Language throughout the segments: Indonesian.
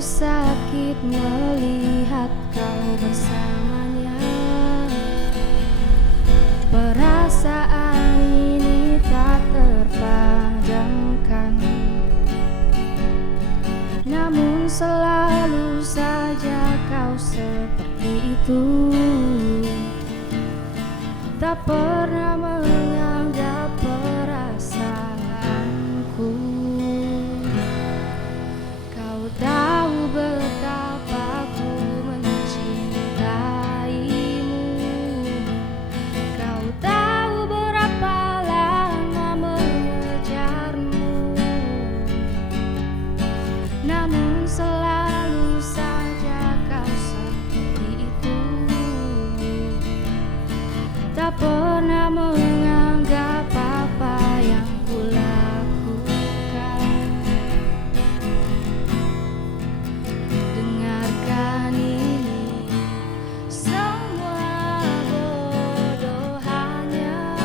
sakit melihat kau bersamanya. Perasaan ini tak terpadamkan, namun selalu saja kau seperti itu. Tak pernah menganggap perasaanku. Kau tahu betapa ku mencintaimu. Kau tahu berapa lama mengejarmu, namun selalu saja kau seperti itu. Tak pernah menganggap apa yang kulakukan. Dengarkan ini, semua bodoh hanya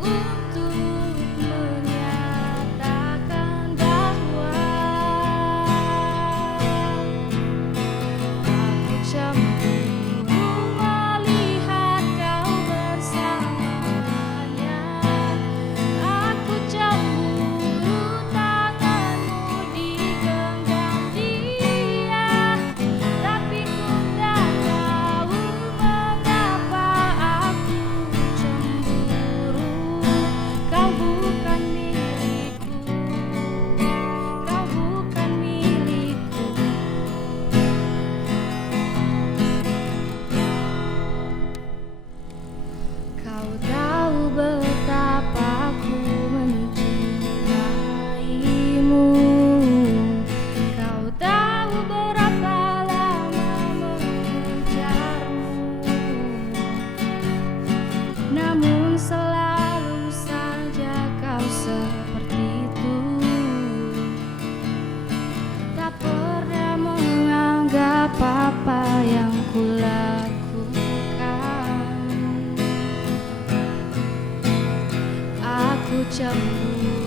untuk menyatakan bahwa aku cemburu melihat kau bersamanya. Aku cemburu tanganmu digenggam dia, tapi ku tak tahu mengapa aku cemburu. Kau bukan milikku, kau bukan milikku. Kau tahu betapa ku mencintaimu. Kau tahu berapa lama mengejarmu, namun selalu saja kau seperti itu. Tak pernah menganggap apa yang kulakukan. Aku cemburu